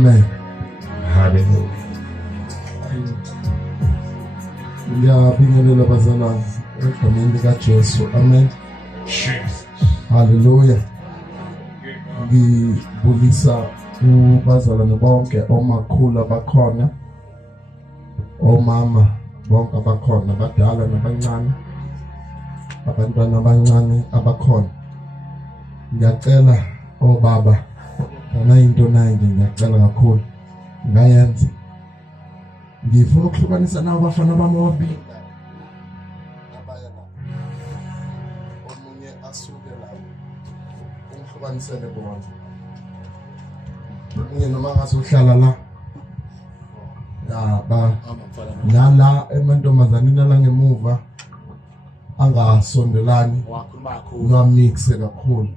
Amen. Hallelujah. Ngiyabingelela bazalwane egameni likaJesu. Amen. Jesus. Hallelujah. Ngibulisa kubazalwane bonke, omakhulu abakhona, omama bonke abakhona, abadala nabancane, abantwana abancane abakhona. Ngiyacela obaba, kana into nayo ngiyacela kakhulu ngayenza. Ngifuna ukuhlukanisa nabo abafana bami ababili abaya lapha. Omunye asuke lapho. Ungihlukanisele bona. Omunye noma ngazohlala la. Ya ba. La emantombazaneni la ngemuva angasondelani. No mixe kakhulu.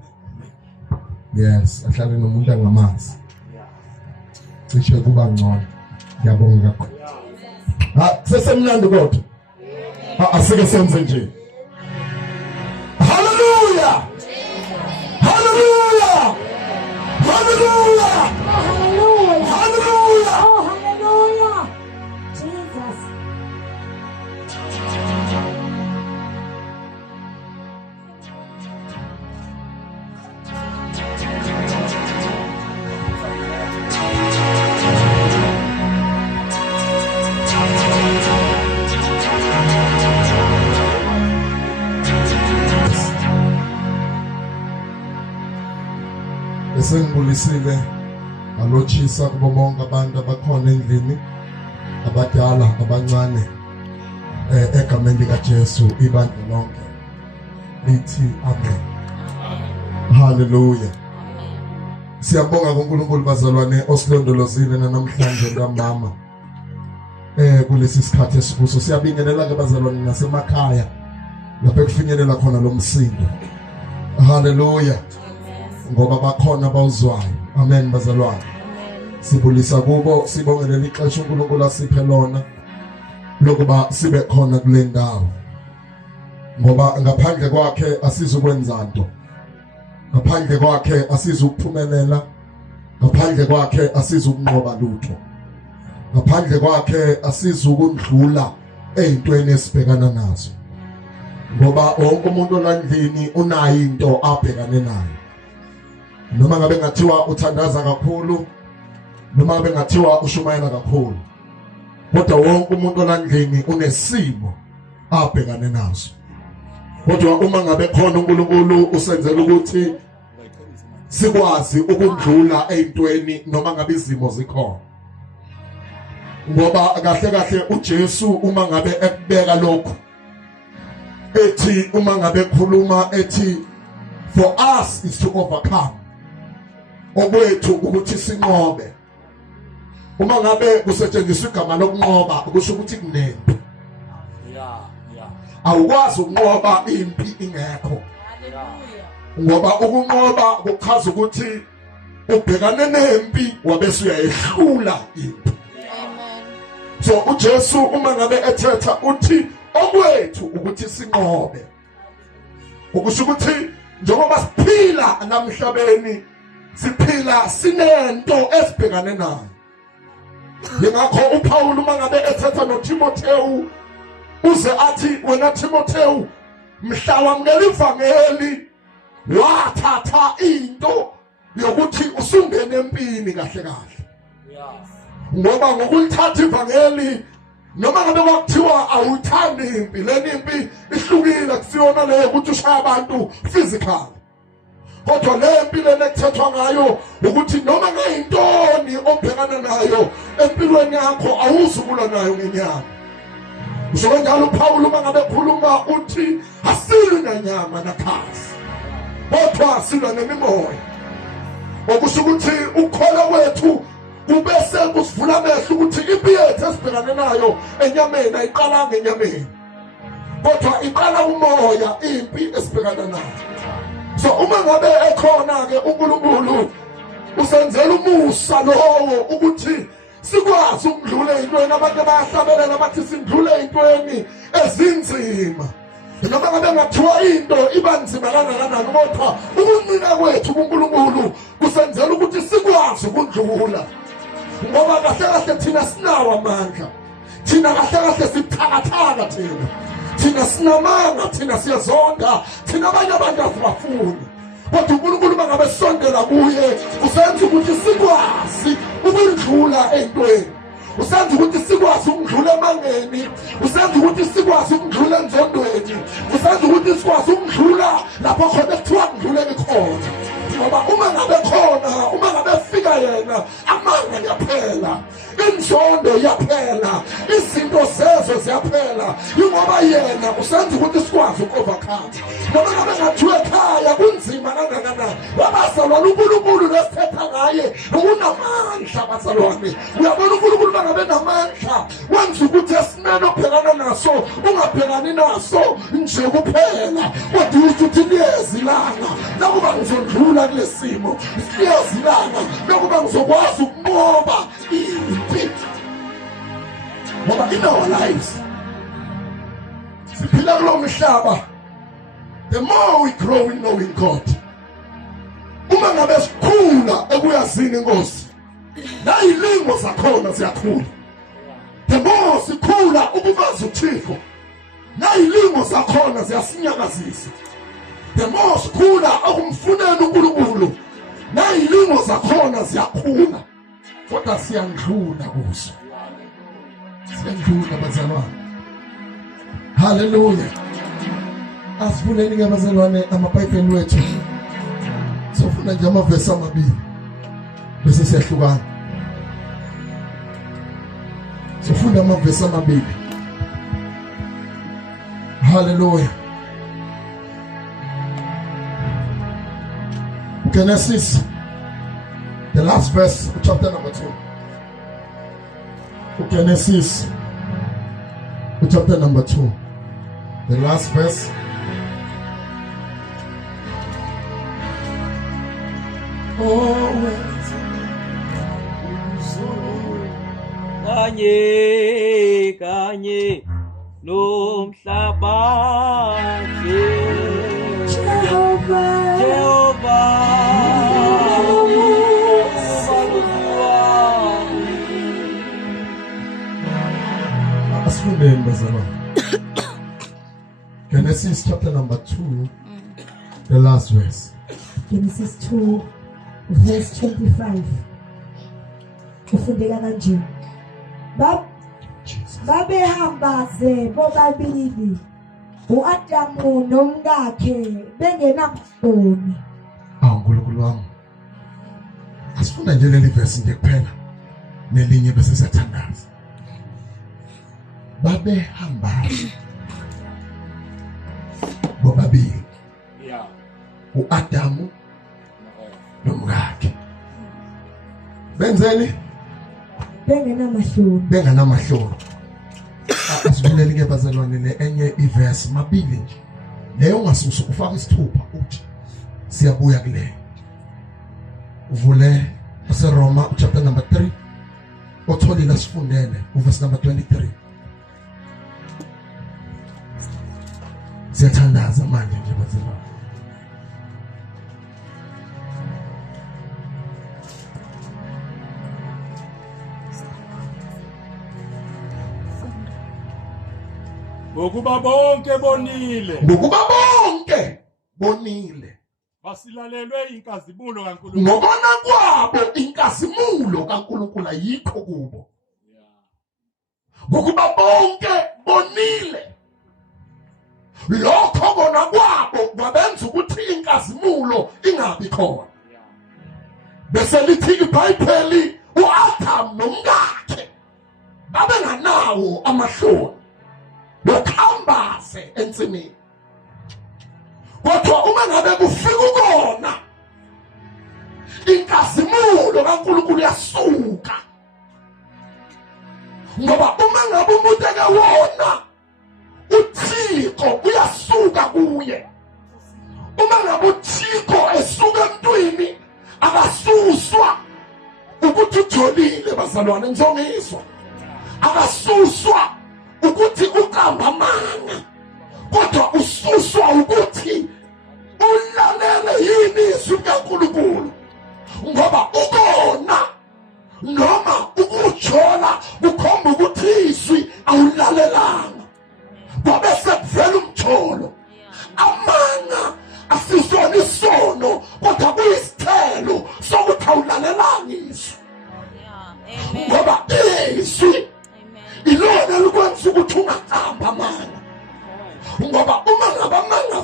Yes, ahlale nomuntu angamazi. Cishe kuba ngcono. Ngiyabonga kakhulu. Sesemnandi kodwa. Asike senze nje. Hallelujah. Hallelujah. Hallelujah. Hallelujah. Hallelujah. Oh, hallelujah. Jesus. Sengibulisile alochisa kubo bonke abantu abakhona endlini, abadala abancane, egameni likaJesu ibandla lonke lithi amen. Hallelujah. Siyabonga kuNkulunkulu bazalwane osilondolozile namhlanje ntambama kulesi sikhathi esikuso. Siyabingelela ke bazalwane nasemakhaya lapho ekufinyelela khona lo msindo. Hallelujah. Ngoba bakhona bawuzwayo. Amen bazalwane. Sibulisa kubo, sibongelela ixesha uNkulunkulu asiphe lona lokuba sibe khona kule ndawo. Ngoba ngaphandle kwakhe asizukwenza nto. Ngaphandle kwakhe asizukuphumelela. Ngaphandle kwakhe asizukunqoba lutho. Ngaphandle kwakhe asizukundlula ezintweni esibhekana nazo. Ngoba wonke umuntu olandlini unayo into abhekane nayo. Noma ngabe ngathiwa uthandaza kakhulu, noma ngabe ngathiwa ushumayela kakhulu, kodwa wonke umuntu olandlini unesimo abhekane naso. Kodwa uma ngabe khona uNkulunkulu usenzela ukuthi sikwazi ukudlula ezintweni noma ngabe izimo zikhona. Ngoba kahle kahle uJesu uma ngabe ekubeka lokho ethi, uma ngabe ekhuluma ethi for us is to overcome, okwethu ukuthi sinqobe. Uma ngabe kusetshenziswa igama lokunqoba kusho ukuthi kunempi. Awukwazi ukunqoba impi ingekho. Ngoba ukunqoba kuchaza ukuthi ubhekane nempi wabese uyayihlula impi. So uJesu uma ngabe ethetha uthi okwethu ukuthi sinqobe, ukusho ukuthi njengoba siphila namhlabeni siphila sinento esibhekane nayo. Ngakho uPaul uma ngabe ethetha noTimotheu uze athi, wena Timotheu, mhla wamukela ivangeli wathatha into yokuthi usungene empini kahle kahle. Ngoba ngokulithatha ivangeli, noma ngabe kwakuthiwa awuthandi impi, leni impi ihlukile kusiyona leyo ukuthi ushaya abantu physical. Kodwa le mpilo ekuthethwa ngayo ukuthi noma ngayintoni obhekana nayo empilweni yakho awuzukulwa nayo ngenyama. Usho njalo uPaul uma ngabe ekhuluma uthi asilwi nanyama nakhasi, kodwa silwa nemimoya. Okusho ukuthi ukholo wethu kubese kusivula amehlo ukuthi impi yethu esibhekane nayo enyameni ayiqala ngenyameni, kodwa iqala umoya impi esibhekana nayo. So uma ngabe ekhona ke uNkulunkulu usenzela umusa lowo ukuthi sikwazi ukudlula ezintweni. Abantu abahlabelela bathi sidlule ezintweni ezinzima, noma ngabe ngathiwa into iba nzima kangakanani, kodwa ukuncika kwethu kuNkulunkulu kusenzela ukuthi sikwazi ukudlula. ngoba kahle kahle thina sinawo amandla, thina kahle kahle sibuthakathaka, thina sinamanga, thina siyazonda, thina abanye abantu asibafuni. Kodwa uNkulunkulu mangabe sondela kuye usenza ukuthi sikwazi ukudlula entweni, usenza ukuthi sikwazi ukudlula emangeni, usenza ukuthi sikwazi ukudlula enzondweni, usenza ukuthi sikwazi ukudlula lapho khona kuthiwa kudluleni khona. Ngoba uma ngabe khona, uma ngabe fika yena, amanga yaphela, inzondo yaphela, izinto zezo ziyaphela. Ingoba yena usenza ukuthi sikwazi uku-overcome. Noma ngabe ngathiwa ekhaya kunzima kangakanani, abazalwane uNkulunkulu lesithetha ngaye unamandla. Bazalwane, uyabona uNkulunkulu mangabe namandla wenza ukuthi esimeni obhekana naso ungabhekani naso nje kuphela, kodwa ukuthi liyezilanga nakuba ngizodlula kule simo, liyezilanga nakuba ngizokwazi ukunqoba impi. Ngoba in our lives siphila kulo mhlaba, the more we grow in knowing God, uma ngabe sikhula ekuyazini inkosi, nayilingo zakhona ziyakhula. The more sikhula ukubaza uThixo, nayilingo zakhona ziyasinyakazisa. The more sikhula ukumfunela uNkulunkulu, nayilingo zakhona ziyakhula. Kodwa siyandlula kuzo, siyandlula bazalwane. Hallelujah. Asivuleni ke bazalwane amaBhayibheli wethu, sofuna nje amavesi amabili bese siyahlukana. Sofunda amavesi amabili. Hallelujah. Genesis, the last verse, chapter number 2. Genesis, chapter number 2, the last verse. Kanye kanye nomhlaba Jehovah, Genesis chapter number 2, the last verse. Genesis 2, verse 25. Ufundeka kanje. Babehamba ze bobabili, uAdamu nomkakhe bengenamhloni. Nkulunkulu wami, asifunda nje leli verse nje kuphela, nelinye bese siyathandaza. Babehamba bobabili, uAdamu nomkakhe benzeni? Bengenamahloni. Asivuleli ke bazalwane le enye iverse mabili nje, leyo ungasusa ufaka isithupha uthi siyabuya kule. Uvule Roma chapter number 3, otholile sifundele verse number 23. Siyathandaza manje nje bazalwane. ngokuba bonke bonile basilalelwe inkazimulo kaNkulunkulu, ngokona kwabo inkazimulo kaNkulunkulu ayikho kubo. Ngokuba bonke bonile, lokho kona kwabo kwabenza ukuthi inkazimulo ingabi khona. Bese lithi iBhayibheli uAdamu nomkakhe babenganawo amahloni, bekhambaze ensimini. Kodwa uma ngabe kufika ukona inkazimulo kaNkulunkulu yasuka. Ngoba uma ngabe umuntu ekewona uThixo uyasuka kuye. Uma ngabe uThixo esuka emntwini akasuswa ukuthi ujolile bazalwane, ngizongizwa. Akasuswa ukuthi uqamba amanga, kodwa ususwa ukuthi ulalele yini izwi likaNkulunkulu. Ngoba ukona noma ukuthola kukhomba ukuthi izwi awulalelanga kwabe sekuvela umtholo amanga asisona isono kodwa kuyisithelo sokuthi awulalelanga izwi ngoba izwi ilona likwenza ukuthi ungaqamba amanga ngoba uma ngabe amanga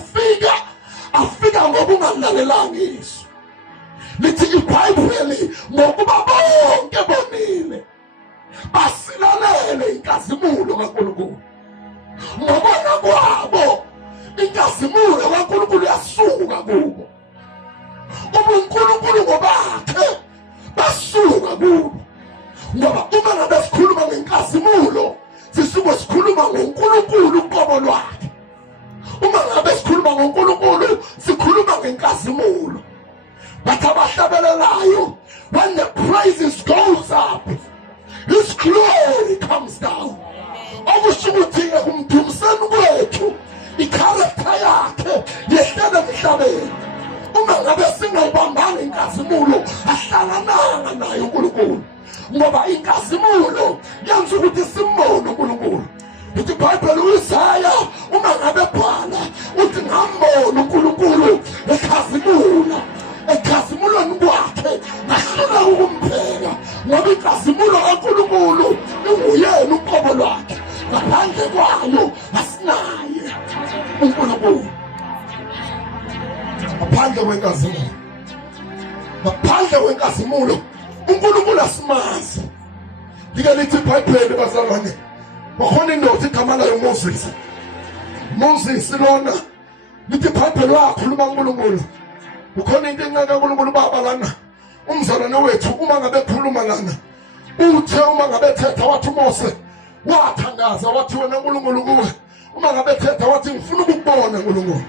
afika ngoba ungalalelanga izwi lithi iBhayibheli ngokuba bonke bonile basilalele inkazimulo kaNkulunkulu ngokona kwabo inkazimulo kaNkulunkulu yasuka kubo uNkulunkulu ngobakhe basuka kubo ngoba uma ngabe sikhuluma ngenkazimulo sisuke sikhuluma ngoNkulunkulu uqobo lwakhe uma ngabe sikhuluma ngoNkulunkulu sikhuluma ngenkazimulo but abahlabelelayo when the praises goes up his glory comes down okusho ukuthi kumdumiseni kwethu ikharakter yakhe yehlele emhlabeni uma ngabe singayibambanga inkazimulo ahlangananga naye uNkulunkulu ngoba inkazimulo yenza ukuthi simbone uNkulunkulu ithi iBhayibheli uIsaya uma ngabe bhala uthi ngambona uNkulunkulu ekhazimulweni kwakhe ngahlula ukumpheka ngoba inkazimulo kaNkulunkulu inguyena uqobo lwakhe ngaphandle kwayo asinaye uNkulunkulu ngaphandle kwenkazimulo uNkulunkulu asimazi like lithi iBhayibheli bazalwane wakhona indoda igama layo Moses lona lithi iBhayibheli wakhuluma uNkulunkulu ukhona into encane kaNkulunkulu baba lana umzalwane wethu uma ngabe ekhuluma lana uthe uma ngabe ethetha wathi uMose wathandaza wathi wena uNkulunkulu kuwe uma ngabe ethetha wathi ngifuna ukubona uNkulunkulu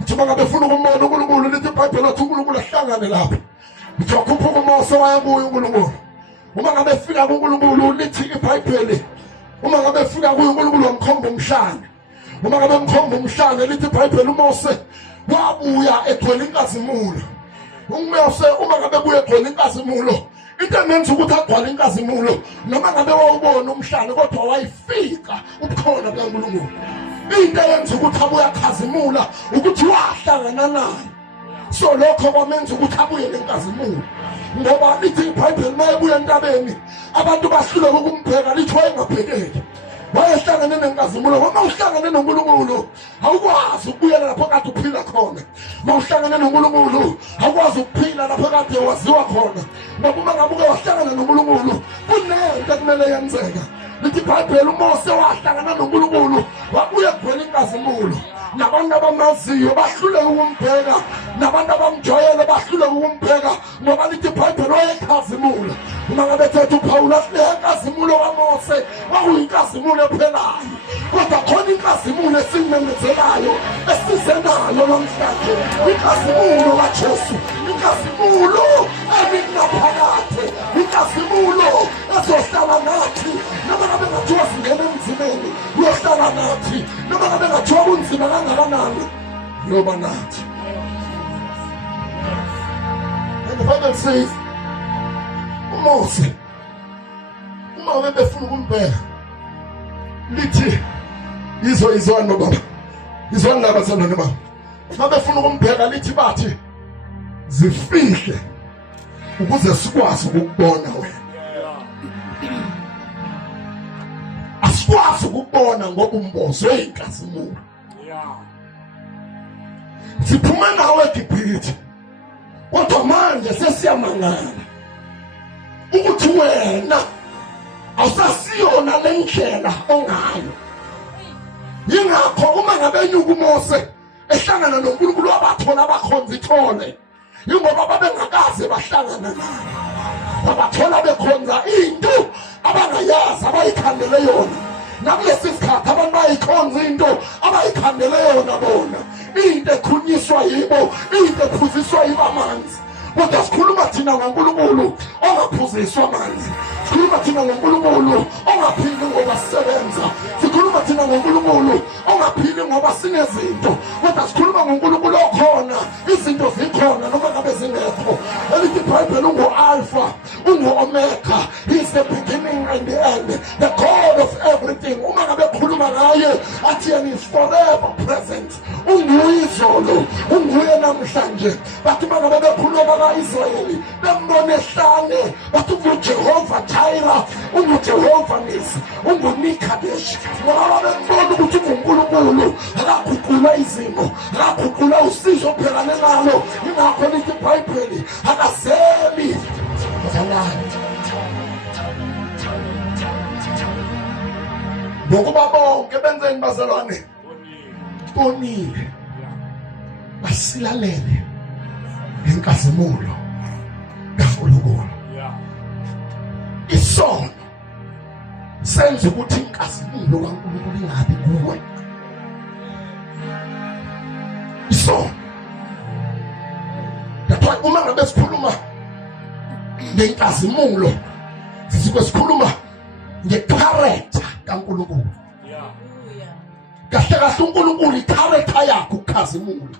uthi uma ngabe ufuna ukubona uNkulunkulu lithi iBhayibheli wathi uNkulunkulu ahlangane lapho uthi wakhuphuka uMose waya kuye uNkulunkulu uma ngabe efika kuNkulunkulu lithi iBhayibheli uma ngabe efika kuye uNkulunkulu wamkhomba umhlanga uma ngabe emkhomba umhlanga lithi iBhayibheli uMose wabuya egcwele inkazimulo uMose uma ngabe buya egcwele inkazimulo into emenza ukuthi agcwale inkazimulo noma ngabe wawubona umhlanga kodwa wayifika ubukhona bikaNkulunkulu into eyenza ukuthi abuya khazimula ukuthi wahlangana naye so lokho kwamenza ukuthi abuye nenkazimulo ngoba lithi iBhayibheli mayebuya entabeni abantu bahluleka ukumbheka lithi wayengabhekeki wayehlangane nenkazimulo ngoba uhlangane noNkulunkulu awukwazi ukubuyela lapho kade uphila khona mawuhlangane noNkulunkulu awukwazi ukuphila lapho kade waziwa khona ngoba uma ngabe uke wahlangana noNkulunkulu kunento ekumele yenzeka lithi iBhayibheli uMose wahlangana noNkulunkulu wabuya egcwele inkazimulo nabantu abamaziyo bahluleka ukumbheka nabantu abamjwayele bahluleka ukumbheka ngoba lithi iBhayibheli wayekhazimula uma ngabe ethetha uPawulu athi inkazimulo kaMose kwakuyinkazimulo ephelayo kodwa khona inkazimulo esimemezelayo esizenayo namhlanje inkazimulo kaJesu inkazimulo ebinaphakade inkazimulo ezohlala nathi noma ngabe ngathiwa singena emzimeni uyohlala nathi noma ngabe ngathiwa kunzima kangakanani yoba nathi. And the Bible says uMose uma befuna ukumbheka lithi izwana baba izwana laba sandone baba mabefuna ukumbheka lithi bathi zifihle ukuze sikwazi ukubona wena asikwazi ukubona ngoba umbozwe inkazimulo siphuma nawe eGibhithe kodwa manje sesiyamangala ukuthi wena awusasiyona lendlela ongayo yingakho uma ngabe nyuka uMose ehlangana noNkulunkulu wabathola abakhonza ithole ingoba babengakaze bahlangana naye babathola bekhonza into abangayazi abayikhandele yona nakulesi sikhathi abantu bayikhonza into abayikhandele yona bona into ekhunyiswa yibo into ephuziswa yibo amanzi kodwa sikhuluma thina ngoNkulunkulu ongaphuziswa amanzi sikhuluma thina ngoNkulunkulu ongaphili ngoba sisebenza sikhuluma thina ngoNkulunkulu ongaphili ngoba sinezinto kodwa sikhuluma ngoNkulunkulu okhona izinto zikhona noma ngabe zingekho elithi iBhayibheli ungu-Alpha ungu-Omega he is the beginning ngathi yena is forever present. Unguyizolo, unguye namhlanje. Bathi mangabe bekhuluma kaIsrayeli bembone ehlane bathi unguJehova Jireh, unguJehova Nisi, unguNikadesh. Ngoba bembona ukuthi unguNkulunkulu akakhuphula izimo, akakhuphula usizo obhekane nalo. Ingakho lithi iBhayibheli akazemi ngalani. Ngokuba bonke benzeni bazalwane bonile basilalele inkazimulo kaNkulunkulu. Isono senza ukuthi inkazimulo kaNkulunkulu ingabi kuwe. Isono lapha uma ngabe sikhuluma ngenkazimulo sikhuluma ngecharacter kaNkulunkulu. Kahle kahle uNkulunkulu icharacter yakhe ukukhazimula.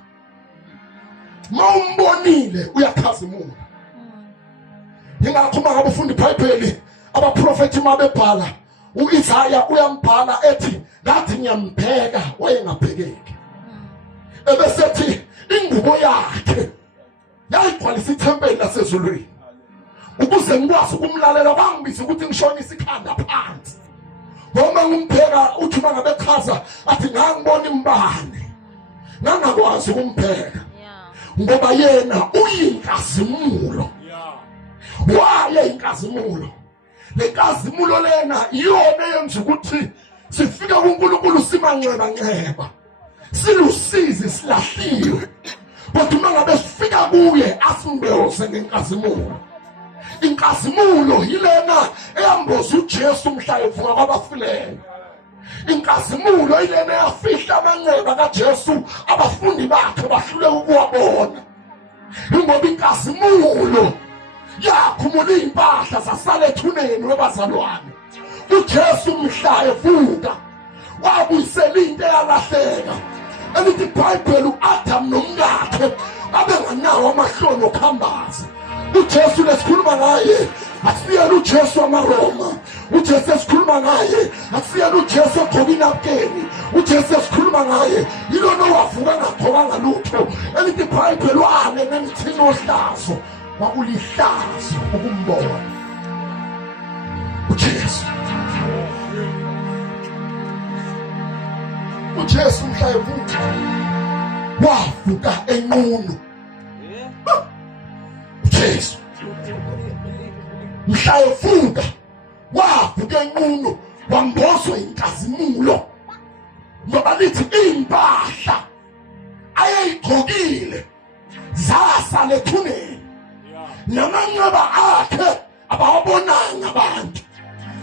Mawumbonile uyakhazimula. Ingakho ngabe ufunda iBhayibheli abaprofeti mabebhala uIsaya uyambhala ethi ngathi ngiyambheka wayengabhekeki. Ebesethi ingubo yakhe yayigcwalisa ithempeli lasezulwini. Ukuze ngikwazi ukumlalela bangibiza ukuthi ngishonise ikhanda phansi. Ngoba ngimpheka uthi mangabe echaza athi ngangibona imbane. Ngangakwazi ukumpheka. Ngoba yena uyinkazimulo. Waye inkazimulo. Lenkazimulo lena iyona eyenza ukuthi sifike kuNkulunkulu simanxeba nxeba. Silusizi silahliwe. Kodwa mangabe sifika kuye asimbeose ngenkazimulo. Inkazimulo yilena eyamboza uJesu mhla evuka kwabafileyo. Inkazimulo yilena eyafihla amanxeba kaJesu abafundi bakhe bahluleka ukuwabona. Ngoba inkazimulo yakhumula impahla zasala ethuneni webazalwane. uJesu mhla evuka wabuyisela into eyalahleka. Elithi iBhayibheli uAdam nomkakhe abenganawo amahloni okhambazi. uJesu lesikhuluma ngaye asiyela uJesu wamaRoma. uJesu esikhuluma ngaye asiyela uJesu ogcoka inapkeni. uJesu esikhuluma ngaye yilona owavuka ngagqokanga lutho. Elithi iBhayibheli wale nemthini ohlazo wakulihlazo ukumbona uJesu. uJesu mhla evuka wavuka enqunu. uJesu mhla evuka wavuka enqunu wambozwa inkazimulo. Ngoba lithi impahla ayeyigqokile zasala ethuneni. Namanxeba akhe abawabonanga abantu.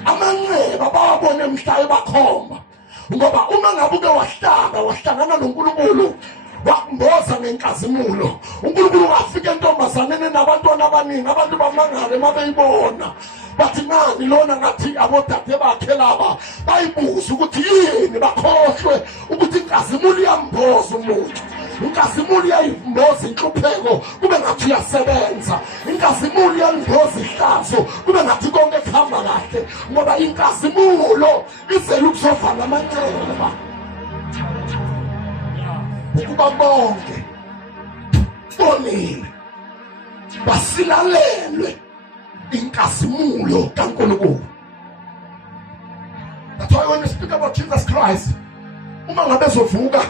Amanxeba bawabone mhla ebakhomba. Ngoba uma ngabuke wahlangana noNkulunkulu wakumboza ngenkazimulo. uNkulunkulu wafika entombazaneni nabantwana abaningi. Abantu bamangale mabeyibona bathi ngani lona ngathi abodade bakhe laba bayibuza ukuthi yini bakhohlwe ukuthi inkazimulo iyamboza umuntu. Inkazimulo iyayimboza inhlupheko kube ngathi uyasebenza. Inkazimulo iyamboza ihlazo kube ngathi konke kuhamba kahle. Ngoba inkazimulo izela ukuzovala amanxeba. Ukuba bonke bonile basilalelwe inkazimulo kaNkulunkulu. That's why when we speak about Jesus Christ, uma ngabe ezovuka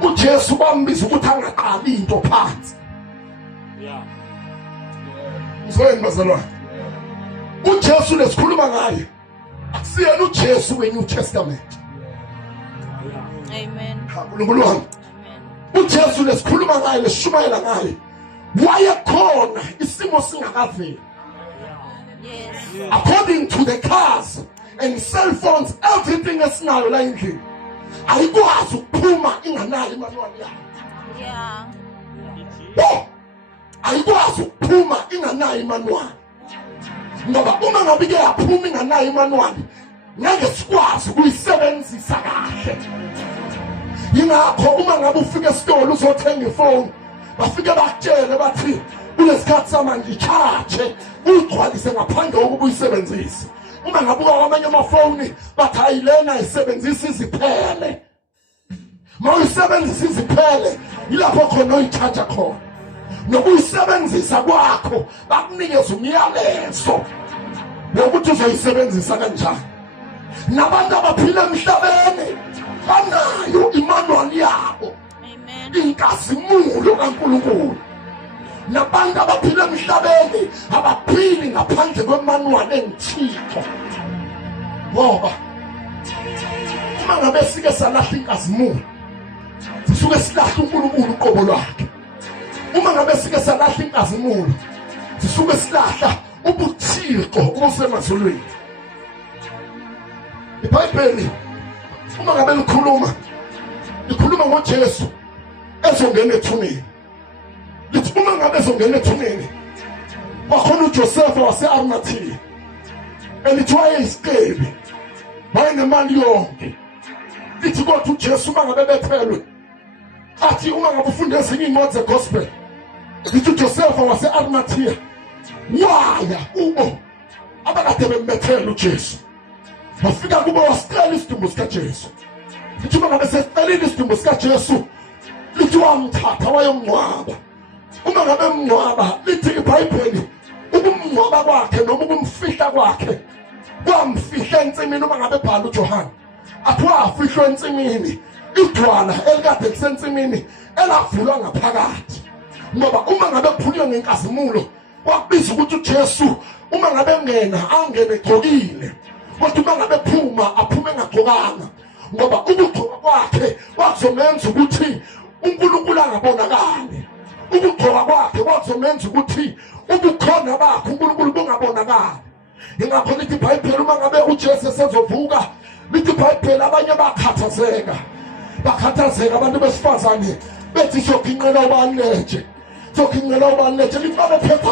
uJesu bambiza ukuthi angaqali into phansi. Ngizweni bazalwane. uJesu lesikhuluma ngaye akusiyena uJesu weNew Testament. Amen. uNkulunkulu wami. uJesu lesikhuluma ngaye lesishumayela ngaye wayekhona isimo singakaveli. Yes. According to the cars and cell phones, everything esinayo la endlini ayikwazi ukuphuma inganayo imanuali yayo. Yeah. Oh, ayikwazi ukuphuma inganayo imanuali. Ngoba uma ngabe ke yaphuma inganayo imanuali ngeke sikwazi ukuyisebenzisa kahle. Yingakho uma ngabe ufika esitolo uzothenga ifoni bafike bakutshele bathi kulesikhathi samanje charge uyigcwalise ngaphandle kokuba uyisebenzise. uma ngabuka kwamanye amafoni bathi ayilena isebenzisa iziphele. Mawuyisebenzisa iziphele ilapho khona oyicharge khona. Nokuyisebenzisa kwakho bakunikeza umyalezo wokuthi uzoyisebenzisa kanjani. Nabantu abaphila emhlabeni banayo imanual yabo. Amen. Inkazimulo kaNkulunkulu. Nabantu abaphila emhlabeni abaphili ngaphandle kwemanual enthixo. Ngoba uma ngabe sike salahla inkazimulo sisuke silahla uNkulunkulu uqobo lwakhe. Uma ngabe sike salahla inkazimulo sisuke silahla ubuthixo obusemazulwini. iBhayibheli uma ngabe likhuluma ngoJesu ezongena ethuneni. Lithi uma ngabe ezongena ethuneni kwakhona uJoseph wase-Arimathea elithi wayeyisiqebi wayenemali yonke. Lithi kodwa uJesu uma ngabe bethelwe athi uma ngabe ufunde ezinye incwadi zegospel lithi uJoseph wase-Arimathea waya kubo abakade bembethela uJesu. Wafika kubo wasicela isidumbu sikaJesu. Lithi uma ngabe secelile isidumbu sikaJesu lithi wamthatha wayomngcwaba. Uma ngabe emngcwaba lithi iBhayibheli ukumngcwaba kwakhe noma ukumfihla kwakhe kwamfihla ensimini. Uma ngabe ebhala uJohane athi wafihlwa ensimini idwala elikade lisensimini elavulwa ngaphakathi. Ngoba uma ngabe kuphulwe ngenkazimulo kwakubiza ukuthi uJesu uma ngabe engena angene egqokile, kodwa uma ngabe ephuma aphume engagqokanga. Ngoba ukugqoka kwakhe kwakuzomenza ukuthi uNkulunkulu angabonakali. Ukugqoka kwakhe kwakuzomenza ukuthi ubukhona bakhe uNkulunkulu bungabonakali. Ingakho lithi iBhayibheli uma ngabe uJesu esezovuka lithi iBhayibheli abanye bakhathazeka abantu besifazane bethi sokinqela ubaletshe lithi babephethe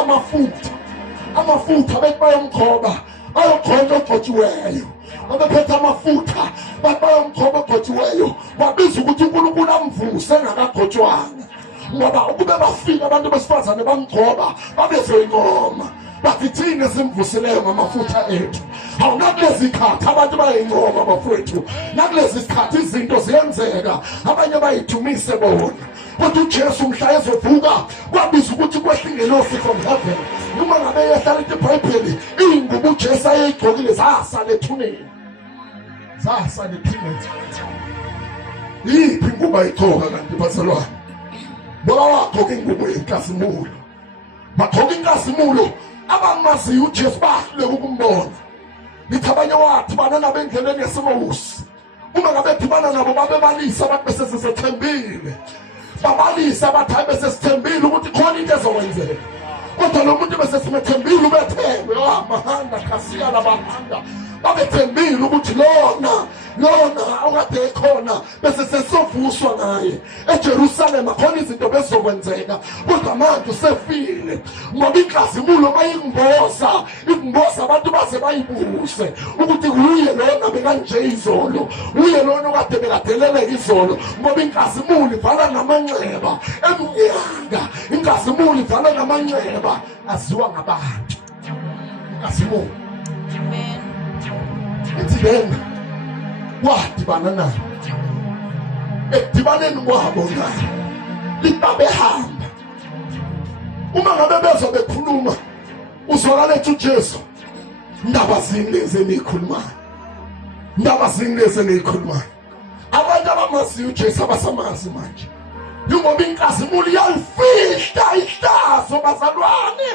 amafutha bethi bayomgcoba ayogcoba ogcotshiweyo. Babephethe amafutha bathi bayomgcoba ogcotshiweyo wabiza ukuthi uNkulunkulu amvuse engakagcotshwanga. Ngoba ukube bafika abantu besifazane bamgcoba babezoyincoma bathi thina simvusileyo ngamafutha ethu. Awunakulezi khathi abantu bayincoma bafowethu. Nakulezi sikhathi izinto ziyenzeka abanye bayithumise bona. Kodwa uJesu mhla ezovuka kwabiza ukuthi kwehle ingelosi from heaven. Uma ngabe yehlala iBhayibheli ingubo uJesu ayeyigqokile zasala ethuneni. Yiphi ingubo ayigcoka kanti bazalwane? Bola wagqoka ingubo yenkazimulo. Bagqoka inkazimulo abamaziyo uJesu bahluleka ukumbona. Lithi abanye wathi banana bendleleni yaseMawusi. Uma ngabe dhibana nabo babebalisa bathi besesethembile. Babalisa bathi besesithembile ukuthi khona into ezokwenzeka. Kodwa lo muntu besesimethembile ubethembe mahanda khasiya labahanda. Babethembile ukuthi lona awukade ekhona bese sesovuswa naye eJerusalem khona izinto bezokwenzeka. Kodwa manje usefile ngoba inkazimulo bayingimboza abantu baze bayibuse ukuthi uye lona bekanje izolo, uye lona okade bekadeleleka izolo. Ngoba inkazimulo ivala namanxeba emnyaka, inkazimulo ivala namanxeba aziwa ngabantu. Inkazimulo ithi yena wadibana naye edibaneni kwabo naye libabehamba. Uma ngabe bezwa bekhuluma uzwakala ethi uJesu ndaba zinleze nikhulumayo. Abantu abamaziyo uJesu abasamazi manje ngoba inkazimulo iyalifihla ihlazo bazalwane.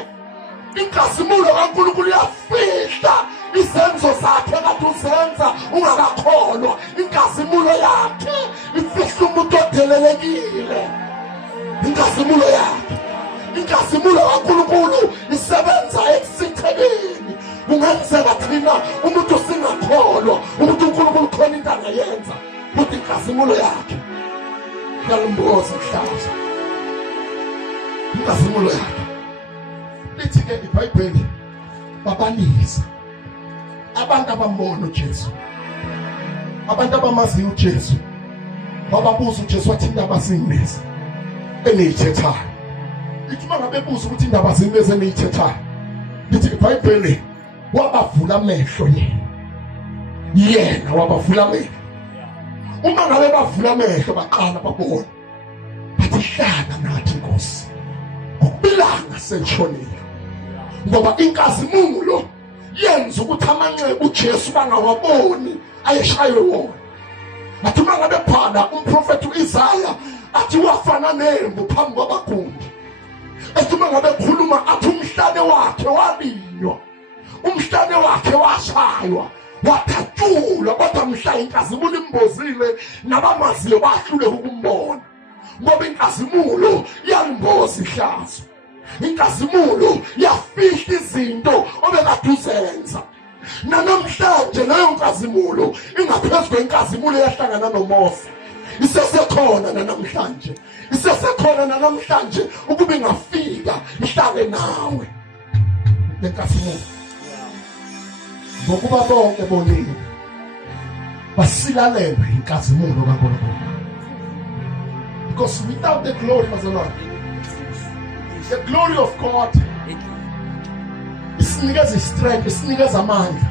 Inkazimulo kaNkulunkulu iyafihla isenzo sakhe kade uzenza ungakakholwa. Inkazimulo yakhe ifihla umuntu odelelekile. Inkazimulo kaNkulunkulu isebenza ekusithekeni. Kungenzeka thina umuntu singakholwa ukuthi uNkulunkulu khona into angayenza, kodwa inkazimulo yakhe yalimboza ihlazo. Inkazimulo yakhe lithi ke iBhayibheli babalisa abantu abambona uJesu, abantu abamaziyo uJesu. Bababuza uJesu wathi indaba zinlezi eniyithethayo. Lithi uma ngabe buza ukuthi indaba zinlezi eniyithethayo, lithi iBhayibheli wabavula amehlo yena wabavula amehlo. Uma ngabe bavula amehlo baqala babona bathi hlala nathi Nkosi ukubilanga seshonile, ngoba inkazimulo yenza ukuthi amanxeba uJesu bangawaboni ayeshaywe wona. Athi uma ngabe phala umprofeti uIsaya athi wafana nemvu phambi kwabagundi, athi uma ngabe khuluma athi umhlane wakhe walinywa, umhlane wakhe washaywa, wathatshulwa, kodwa mhla inkazimulo imbozile nabamaziyo bahluleka ukumbona, ngoba inkazimulo iyamboza ihlazo. Inkazimulo yafihla izinto obekade uzenza. Namhlanje leyo nkazimulo ingaphezulu kwenkazimulo eyahlangana noMose. Isesekhona namhlanje. Isesekhona namhlanje ukuba ingafika ihlale nawe. Lenkazimulo. Ngokuba bonke bonini basilalelwe inkazimulo kaNkulunkulu. Because without the glory of the Lord, the glory of God isinikeza strength, isinikeza amandla.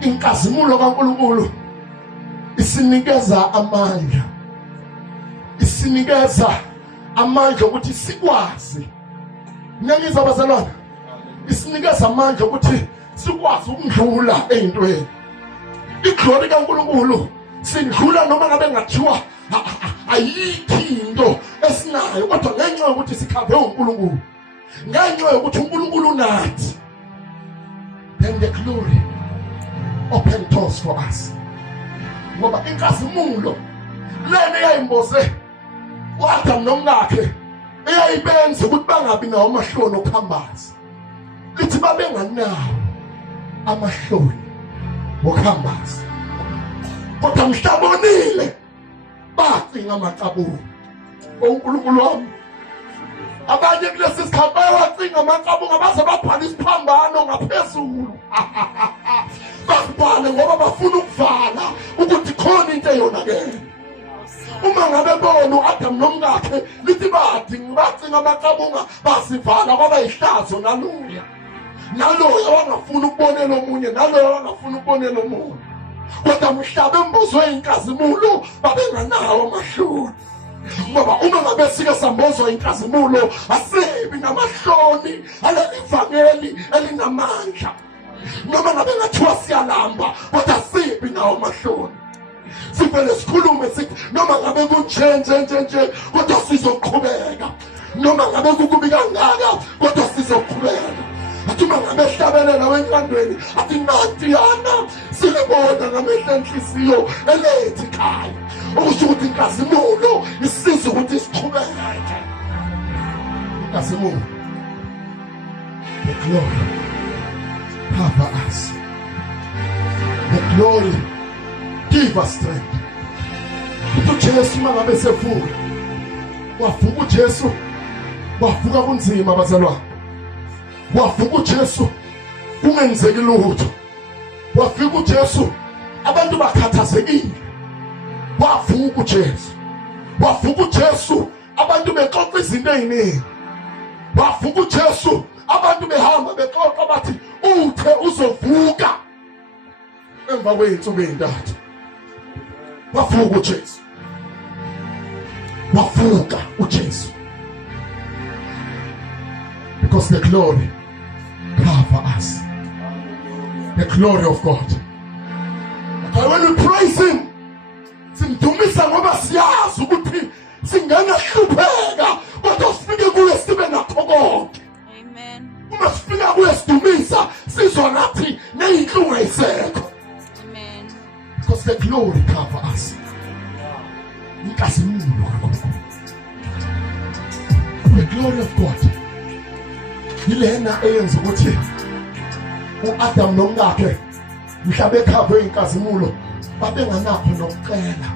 Inkazimulo kaNkulunkulu isinikeza amandla, isinikeza amandla ukuthi sikwazi. Ngiyabiza bazalwane, isinikeza amandla ukuthi sikwazi ukudlula ezintweni. Iglory kaNkulunkulu sidlula noma ngabe ngathiwa ayikho into esinayo, kodwa ngenxa yokuthi sikhave uNkulunkulu, ngenxa yokuthi uNkulunkulu unathi, then the glory open doors for us. Ngoba inkazimulo lena eyayimboze uAdam nomkakhe eyayibenza ukuthi bangabi nawo amahloni okhambaza, lithi babenganawo amahloni okhambaza, kodwa mhlabonile bacinga amaqabunga. uNkulunkulu wami, abanye kulesi sikhathi bayawacinga amaqabunga baze babhala isiphambano ngaphezulu. Bakubhale ngoba bafuna ukuvala ukuthi khona into eyonakele. Uma ngabe bona uAdam nomkakhe lithi bacinga amaqabunga basivala kwaba ihlazo naloya wangafuna ukubonela omunye, naloya wangafuna ukubonela omunye. Kodwa mhlaba embozwe inkazimulo babenganawo amahloni, ngoba uma ngabe sike sambozwa inkazimulo asibi namahloni alelivangeli elinamandla. Noma ngabe ngathiwa siyalamba kodwa asibi nawo amahloni. Sivele sikhulume sithi noma ngabe kunje kodwa sizoqhubeka, noma ngabe kukubi kangaka kodwa sizoqhubeka. Athi uma ngabe hlabelela wenkandweni athi nantiyana silibona ngamehlo enhliziyo elethi khaya, okusho ukuthi inkazimulo isiza ukuthi siqhubeke. Inkazimulo, the glory cover us, the glory give us strength. uJesu mangabe sevuka, wavuka uJesu, wavuka kunzima bazalwane. Wavuka uJesu kungenzeki lutho, wavuka uJesu abantu bakhathazekile. Wavuka uJesu, wavuka uJesu abantu bexoxa izinto eziningi. Wavuka uJesu abantu behamba bexoxa bathi uthe uzovuka emva kwey'nsuku ey'ntathu. Wavuka uJesu, wavuka uJesu, because the glory cover us, the glory of God. But when we praise him, simdumisa ngoba siyazi ukuthi singangahlupheka kodwa sifike kuye sibe nakho konke. Amen. Uma sifika kuye sidumisa sizwa ngathi neyinhlungu ayisekho. Amen. Because the glory cover us. Inkazimulo kaNkulunkulu, the glory of God yilena eyenza ukuthi uAdam nomkakhe mhla bekhave inkazimulo babenganakho nokucela.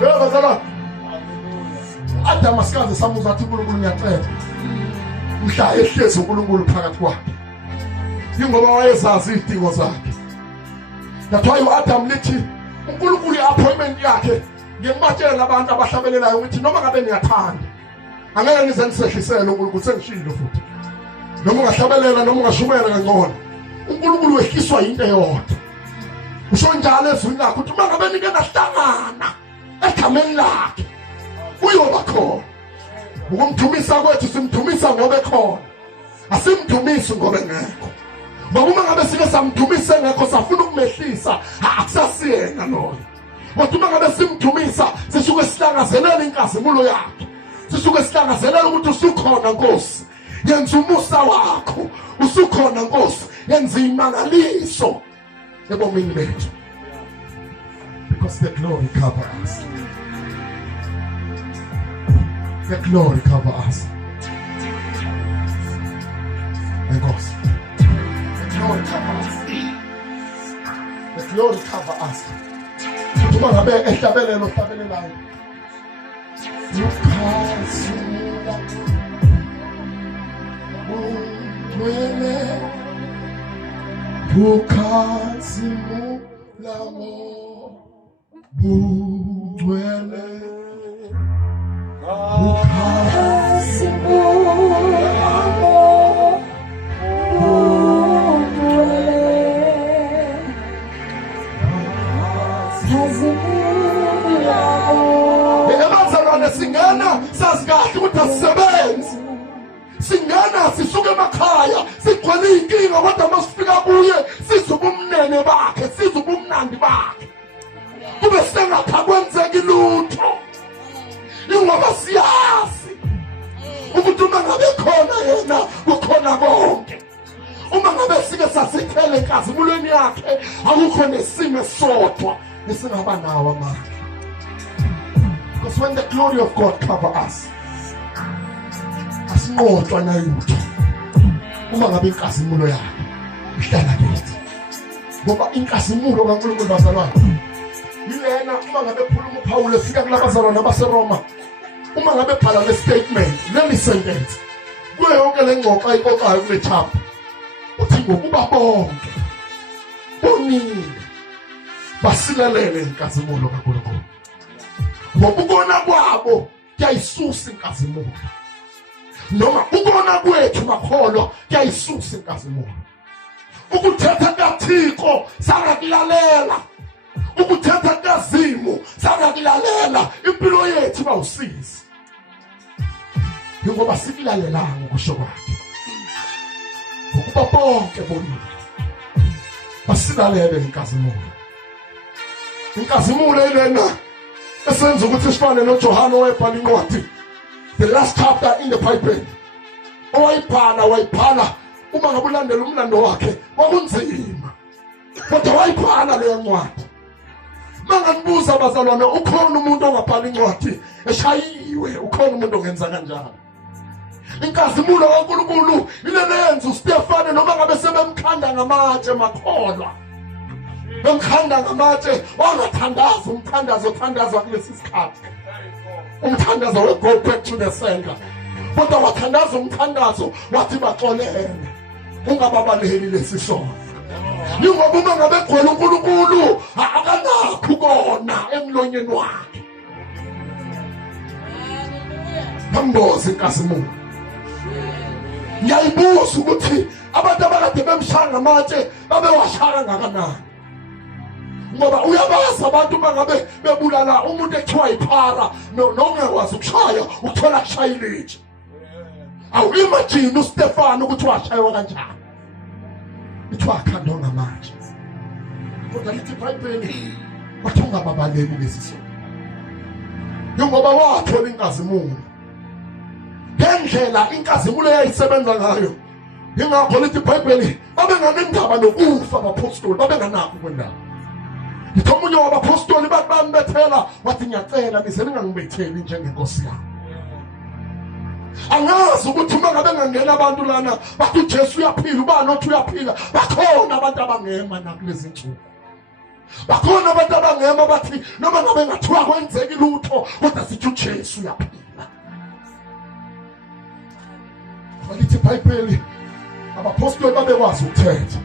Bazalwane, uAdam asikaze samuzwa athi uNkulunkulu ngiyacela, mhla ehlezi uNkulunkulu phakathi kwakhe, ingoba wayezazi izidingo zakhe. That's why uAdam lithi uNkulunkulu i-appointment yakhe ngimatshela abantu abahlabelelayo ukuthi noma ngabe niyathanda angeke ngize nisehlisele uNkulunkulu, sengishilo futhi. noma ungahlabelela noma ungashumayela kangcono uNkulunkulu wehliswa into eyodwa usho njalo ezwini lakho ukuthi uma ngabe nike nahlangana egameni lakhe uyoba khona ukumthumisa kwethu simthumisa ngoba ekhona asimthumisi ngoba engekho ngoba uma ngabe sike samthumisa engekho safuna ukumehlisa akusasiyena loyo kodwa uma ngabe simthumisa sisuke sihlangazelela inkazimulo yakhe sisuke sihlangazelela ukuthi usukhona Nkosi yenza umusa wakho usukhona Nkosi yenza imangaliso ebomini bethu because the glory cover us. The glory cover us. And God, the glory cover us. The glory cover us. Tuma ngabe ehlabelelo hlabelelayo. Ukhazimula ungcwele ukhazimula ungcwele singana sazi kahle ukuthi asisebenzi singana sisuke emakhaya sigcwele inkinga kodwa masifika kuye sizuba umnene bakhe sizuba umnandi bakhe kube sengapha kwenzeki lutho ingoba siyazi ukuthi uma ngabe khona yena kukhona konke uma ngabe sike sasithele enkazimulweni yakhe akukho nesimo esodwa esingaba nawo amandla. Because when the glory of God cover us, asinqotshwa nayutho uma ngabe inkazimulo yakhe ihlala kithi ngoba inkazimulo kaNkulunkulu bazalwane yilena uma ngabe khuluma uPaul efika kulabazalwane baseRoma uma ngabe bhala le statement leli sentence kuyo yonke lengxoxa ayixoxayo kule chapter uthi ngokuba bonke bonile basilalele inkazimulo kaNkulunkulu ngokubona kwabo kuyayisusa inkazimulo noma ukubona kwethu makholwa kuyayisusa inkazimulo ukuthetha kaThixo sangakilalela ukuthetha kaZimu sangakilalela impilo yethu bawusiza ngoba sikilalelanga ukusho kwakhe ngokuba bonke bonile basilalele inkazimulo ilena esenza ukuthi sifane noJohane owayibhala incwadi the last chapter in the Bible wayibhala uma ngabe ulandela umlando wakhe kwakunzima kodwa wayibhala leyo ncwadi manganibuza abazalwane ukhona umuntu ongabhala incwadi eshayiwe ukhona umuntu ongenza kanjalo inkazimulo kaNkulunkulu ilenenza uStefane noma ngabe sebemkhanda ngamatshe makholwa bemkhanda ngamatshe wangathandaza umthandazo othandazwa kulesi sikhathi umthandazo we go back to the center kodwa wathandaza umthandazo wathi baxolele ungababaleli lesisono ngoba uma ngabe khona uNkulunkulu akanakho kona emlonyeni wakhe Nambozi inkazimulo ngiyayibuza ukuthi abantu abakade bemshaya ngamatshe babewashaya ngakanani ngoba uyabazi abantu bangabe bebulala umuntu ekuthiwa iphara nongekwazi ukushaya uthola kushayilitshe awu imagine uStefane ukuthi washaywa kanjani ithiwa akhandwa ngamatshe kodwa lithi iBhayibheli wathi ungababaleli lesisono ngoba wathola inkazimulo ngendlela inkazimulo yayisebenza ngayo ingakho lithi iBhayibheli babenganendaba nokufa abapostoli babenganakho kwendaba Itomunye wabapostoli bambethela wathi ngiyacela nize ningangibetheli njengenkosi yami angazi ukuthi uma ngabe ngangena abantu lana bathi uJesu uyaphila ubani othi uyaphila bakhona abantu abangema nakulezi nsuku bakhona abantu abangema bathi noma ngabe ngathiwa kwenzeki lutho kodwa sithi uJesu uyaphila balithi iBhayibheli abapostoli babekwazi ukuthetha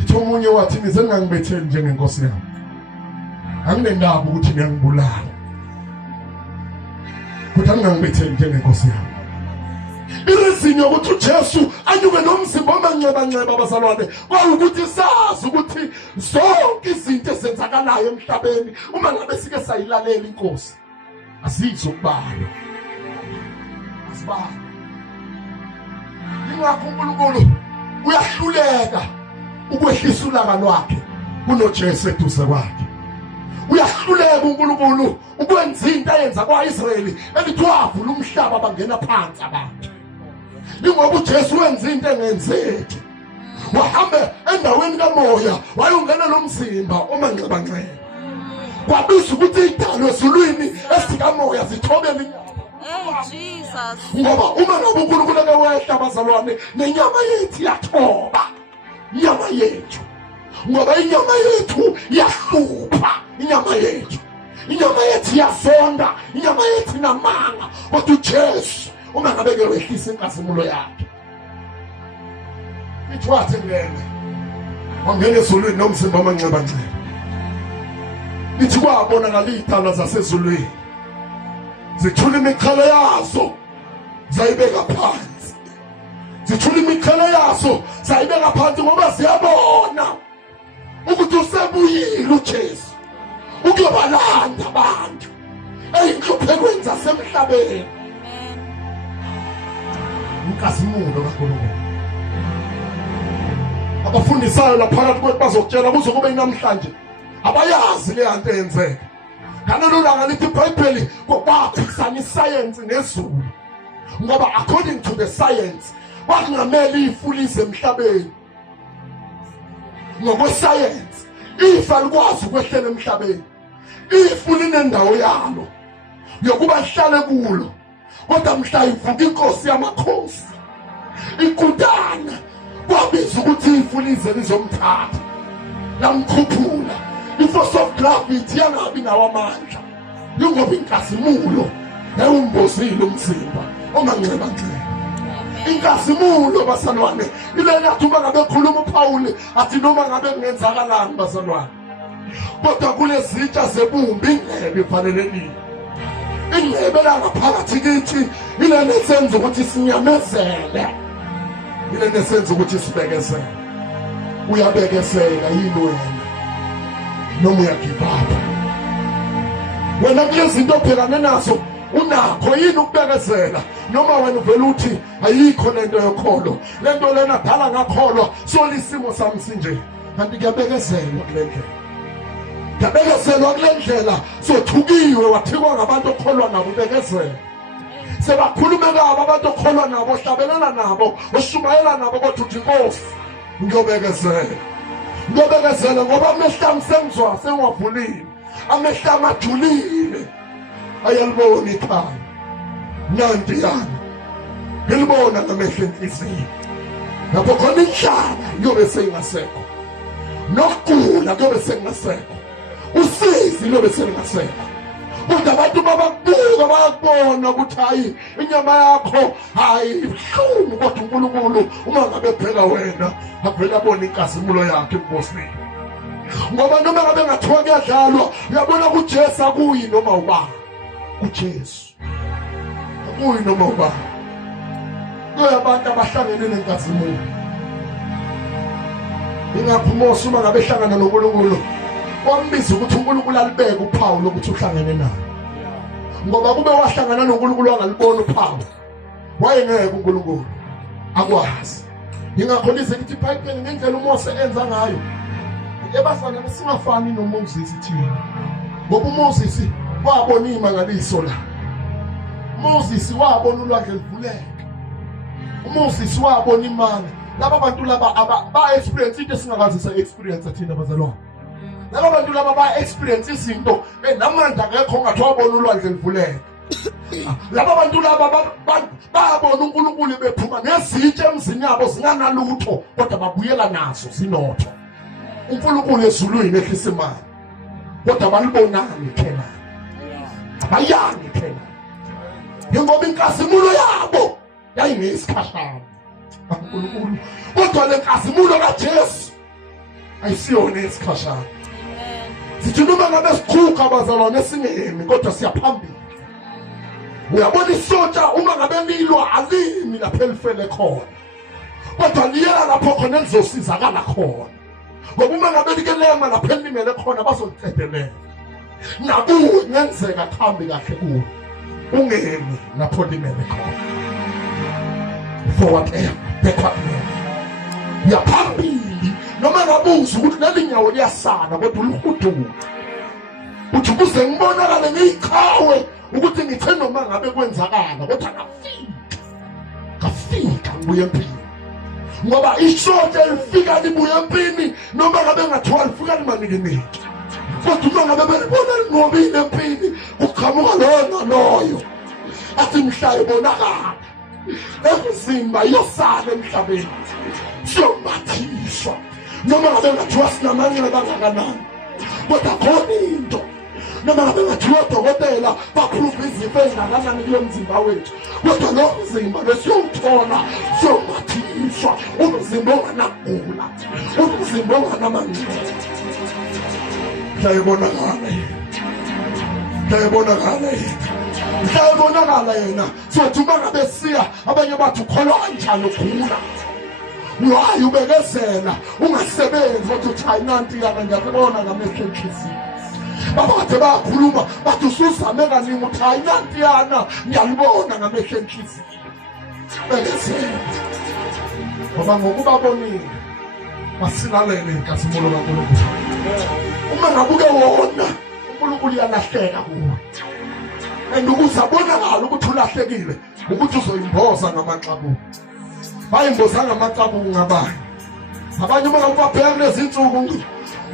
Itomunye wathi nize ngangibetheli njengenkosi yami anginendaba ukuthi ngiyangibulala kodwa ngangibetheli njengenkosi yami ireason yokuthi uJesu anyuke nomzimba omanxeba abazalwane kwawukuthi sazi ukuthi zonke izinto ezenzakalayo emhlabeni uma ngabe sike sayilalela inkosi asizokubalwa asibali ingakho uNkulunkulu uyahluleka ukwehlisa ulaka lwakhe kunoJesu eduze kwakhe. Uyahluleka uNkulunkulu ukwenza into ayenza kwaIsrayeli elithi wavula umhlaba bangena phansi abantu. Ingoba uJesu wenza into engenzeki. Wahamba endaweni kamoya wayongena nomzimba omanxeba. Kwabizwa ukuthi idalo ezulwini esikamoya zithobele inyama. Jesus. Ngoba uma ngabe uNkulunkulu akewehla abazalwane nenyama yethu iyathoba. Inyama yethu. Ngoba inyama yethu yahlupha. Inyama yethu iyazonda, inyama yethu inamanga. Kodwa uJesu uma ngabe kewehlisa inkazimulo yakhe ithi wathi ngene wangena ezulwini nomzimba amanxeba. Ithi kwabonakala izithala zasezulwini zithula imikhala yazo zayibeka phansi. Zithula imikhala yazo zayibeka phansi ngoba ziyabona ukuthi usebuyile uJesu ukuyobalanda abantu eyinhluphekweni zasemhlabeni. Inkazimulo kaNkulunkulu. Abafundisayo la phakathi kwethu bazokutshela kuze kube namhlanje abayazi le nto eyenzeka. Ngalelo langa lithi iBhayibheli kwaphikisana iscience nezulu. Ngoba according to the science kwakungamele ifulize emhlabeni. Ngokwe-science ifa likwazi ukwehlela emhlabeni. Ifu linendawo yalo yokuba lihlale kulo. Kodwa mhla ivuka inkosi yamakhosi ikudana kwabiza ukuthi ifu lize lizomthatha lamkhuphula. I-force of gravity yangabi nawo amandla. Ingoba inkazimulo yawumbozile umzimba omanxeba. Inkazimulo basalwane ile yathi uma ngabe khuluma uPaul athi noma ngabe kungenzakalani basalwane kodwa kulezitsha zebumbi ingcebe ifanelekile. Ingcebe la ngaphakathi kithi ile nesenza ukuthi sinyamezele, ile nesenza ukuthi sibekezele. Uyabekezela yini wena noma uyagive up? Wena kulezinto obhekane nazo unakho yini ukubekezela noma wena uvela uthi ayikho lento yokholo, lento lena dala ngakholwa solisimo sami sinje? Kanti kuyabekezelwa kule ndlela. Kuyabekezelwa kule ndlela sothukiwe wathikwa ngabantu okholwa nabo ubekezela. Sebakhulume ngabo abantu okholwa nabo, ohlabelela nabo, oshumayela nabo kodwa uthi Nkosi ngiyobekezela. Ngiyobekezela ngoba amehlo ami sengizwa sengiwavulile, amehlo ami ajulile. Ayalibona ikhaya nanti yami ngilibona ngamehlo enhliziyo. Lapho khona inhlaba yobe sengasekho, nokugula kuyobe sengasekho, usizi lobe sengasekho. Kodwa abantu bababuka bayakubona ukuthi hayi inyama yakho hayi ibuhlungu, kodwa uNkulunkulu uma ngabe ebheka wena avela abona inkazimulo yakhe embosini. Ngoba noma ngabe ngathiwa kuyadlalwa uyabona ukuthi uJesu akuyi noma ubani. uJesu akuyi noma ubani. Kuyabantu abahlangene nenkazimulo. Ingaphumosa uma ngabe ehlangana noNkulunkulu wambiza ukuthi uNkulunkulu alibeke uphawu lokuthi uhlangene naye. Ngoba kube wahlangana noNkulunkulu angalibona uphawu wayengeke uNkulunkulu akwazi. Ngingakholisa ukuthi iBhayibheli ngendlela uMose enza ngayo ebafana singafani noMoses thina. Ngoba uMoses wabona imangaliso la. Moses wabona ulwandle livuleka. uMoses wabona imana. Laba bantu laba ba experience into esingakazi sa experience thina bazalwane. Laba bantu laba ba experience izinto namandla ngekho ngathi wabona ulwandle livuleka. Laba bantu laba babona uNkulunkulu bephuma nezitshe emzini yabo zinganalutho kodwa babuyela nazo zinotho. uNkulunkulu ezulwini ehlisa imali kodwa balibonani phela. Bayani phela. Ngoba inkazimulo yabo yayinesikhashana. uNkulunkulu kodwa le nkazimulo kaJesu ayisiyona esikhashana. Sithi noma ngabe sikhukha abazalwane singemi kodwa siyaphambili. uyabona isotsha uma ngabe lilwa alimi lapha elifele khona kodwa liyela lapho khona elizosizakala khona ngoba uma ngabe likelema lapha elimele khona bazolicedelela nakuwe ngenzeka khambi kahle kuwe ungemi lapho limele khona forward air backward air yaphambili noma ngabuza ukuthi lelinyawo liyasana kodwa uluhuduka uthi kuze ngibonakale ngiyikhawe ukuthi ngithe noma ngabe kwenzakala kodwa ngafika ngibuye empini ngoba ishote lifika libuye empini noma ngabe ngathiwa lifika limanikiniki kodwa uma ngabe belibona linqobile empini uqhamuka lona loyo athi mhla ibonakala emzimba yosala emhlabeni siyomathiswa noma ngabe ngathiwa sinamanye bangakanani kodwa khona into noma ngabe ngathiwa odokotela bakhuluma izifo ezingakanani kulo mzimba wethu kodwa lo mzimba besiyowuthola siyomathiswa umzimba onganagula umzimba onganamangcebo Mhlawubonakala yena sothi uma ngabe siya abanye bathi ukholwa kanjani ugula uyayi ubekezela ungasebenzi ukuthi hayi nanti yana ngiyakubona ngamehlo enhliziyo baba kade bakhuluma bathi usuzame kaningi uthi hayi nanti yana ngiyalibona ngamehlo enhliziyo bekezela ngoba ngokubabonile basilalele inkazimulo kaNkulunkulu uma ngabuke wona uNkulunkulu uyalahleka kuwe andukuzabonakala ukuthi ulahlekile ukuthi uzoyimboza ngamaxabuko bayimboza ngamaxabuko ngabani abanye uma ngababheka lezi insuku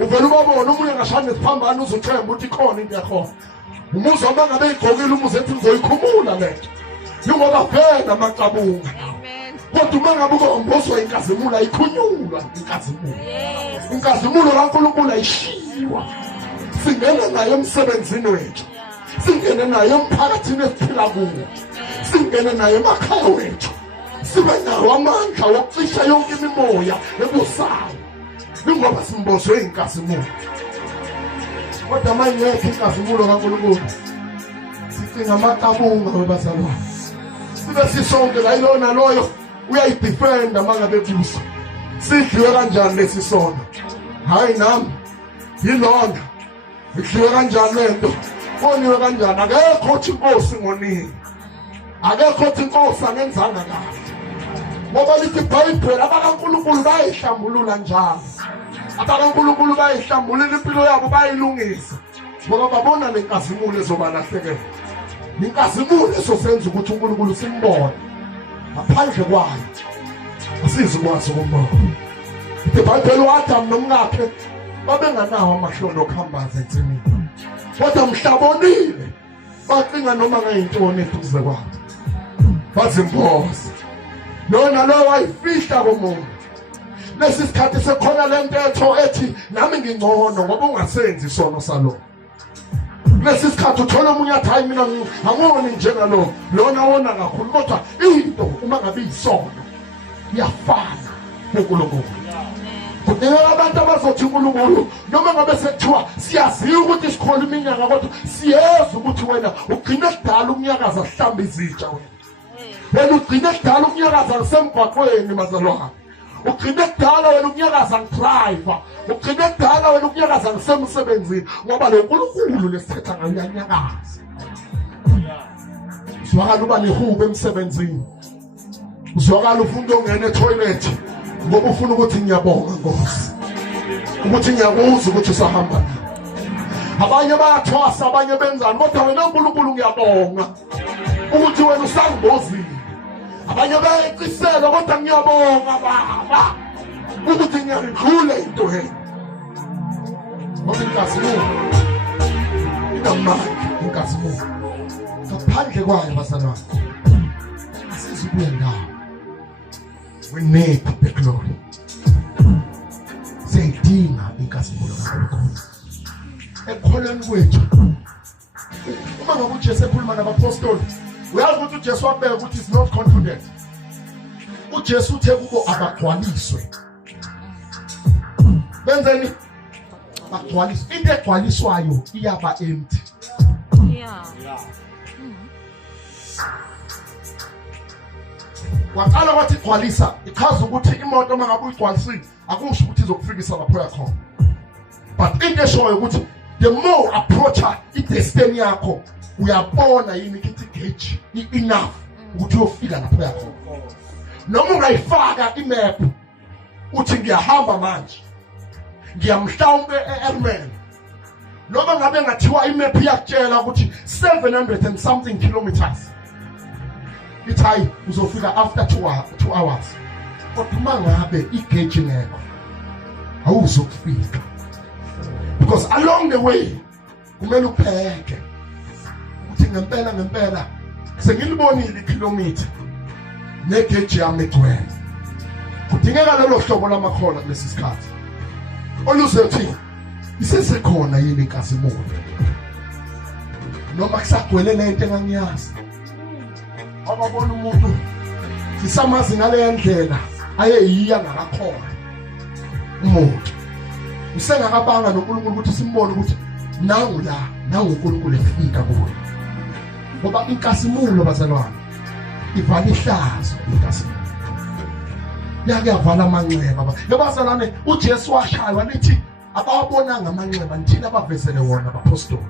uvela ubabona umunye ngashane siphambana uzothemba ukuthi khona into yakhona umuzo uma ngabe igqokile umuzo ethi ngizoyikhumula lento ngoba phela amaxabuko kodwa uma ngabe umbozwa inkazimulo ayikhunyulwa inkazimulo kaNkulunkulu ayishiwa singena nayo emsebenzini wethu singene nayo emphakathini esiphila kuwo singene nayo emakhaya wethu sibe nawo amandla wokucisha yonke imimoya ebusayo ngoba simbozwe inkazimulo kodwa manje ngeke inkazimulo kaNkulunkulu sicinga amaqabunga webazalwane sibe sisonke la ilona loyo uyayidefenda mangabe kuso sidliwe kanjani lesi sono hayi nami yilona idliwe kanjani lento Koniwe kanjani akekho uthi inkosi ngonini akekho uthi inkosi angenzanga kahle ngoba lithi iBhayibheli abakaNkulunkulu bayihlambulula njalo abakaNkulunkulu bayihlambulula impilo yabo bayilungisa ngoba babona lenkazimulo ezobalahlekela inkazimulo esosenza ukuthi uNkulunkulu simbone ngaphandle kwayo asizikwazi ukumbona iBhayibheli uAdam nomkakhe babenganawo amahlolo okhambaza ensimini kodwa mhlabonile bacinga noma ngayintoni eduze kwabo bazimboza lona lo wayifihla komuntu lesi sikhathi sekhona lento etho ethi nami ngingcono ngoba ungasenzi isono salo lesi sikhathi uthola umunye athi hayi mina angoni njengalo lona wona kakhulu kodwa into uma ngabe isono iyafana kuNkulunkulu kudinga abantu abazothi uNkulunkulu noma ngabe sekuthiwa siyaziwa ukuthi sikhona iminyaka kodwa siyeza ukuthi wena ugcina kudala umnyakaza sihlamba izitsha wena ugcina kudala umnyakaza ngisemgwaqweni mazalwane ugcina kudala wena umnyakaza ngidriver ugcina kudala wena umnyakaza ngisemsebenzini ngoba lo nkulunkulu lesithetha ngayo uyanyakaza uzwakala uba nehubo emsebenzini uzwakala ufuna ukungena etoilet ngoba ufuna ukuthi ngiyabonga Nkosi ukuthi ngiyakuzwa ukuthi usahamba abanye bayathwasa abanye benzani kodwa wena uNkulunkulu ngiyabonga ukuthi wena usangibozile abanye bayacisela kodwa ngiyabonga baba ukuthi ngiyadlula into he ngoba inkazimulo inamandla inkazimulo ngaphandle kwayo bazalwane asizukuya ndawo we need the glory siyidinga inkazimulo kaNkulunkulu ekholweni kwethu uma ngabe uJesu ekhuluma nabapostoli uyazi ukuthi uJesu wabeka ukuthi is not confident uJesu uthe kubo abagcwaliswe benzeni bagcwaliswe into egcwaliswayo iyaba empty waqala wathi gcwalisa ichaza ukuthi imoto mangabe uyigcwalisile akusho ukuthi izokufikisa lapho yakhona. But into eshoyo ukuthi the more approacha i-destiny yakho uyabona yini ukuthi gauge enough ukuthi uyofika lapho yakhona. Noma ungayifaka imap uthi ngiyahamba manje ngiyamhlawumbe eErman, noma ngabe ngathiwa imap yakutshela ukuthi 700 and something kilometers, ithi hayi uzofika after 2 hours. Kodwa uma ngabe igauge ngekho awuzokufika, because along the way kumele upheke uthi ngempela sengilibonile ikilometer negauge yami egcwele. Kudingeka lelo hlobo lamakhola kulesi sikhathi oluzothi isesekhona yini inkazimulo, noma kusagcwele lento engangiyazi. Ababona umuntu sisamazi ngale ndlela ayeyiya ngakakhona umuntu usengakabanga noNkulunkulu ukuthi simbone ukuthi nangu uNkulunkulu efika kuwe. Ngoba inkazimulo bazalwane ivala ihlazo inkazimulo. Yakuyavala amanxeba yabazalwane. uJesu washaywa lithi abawabonanga amanxeba nithina abavezele wona abapostoli.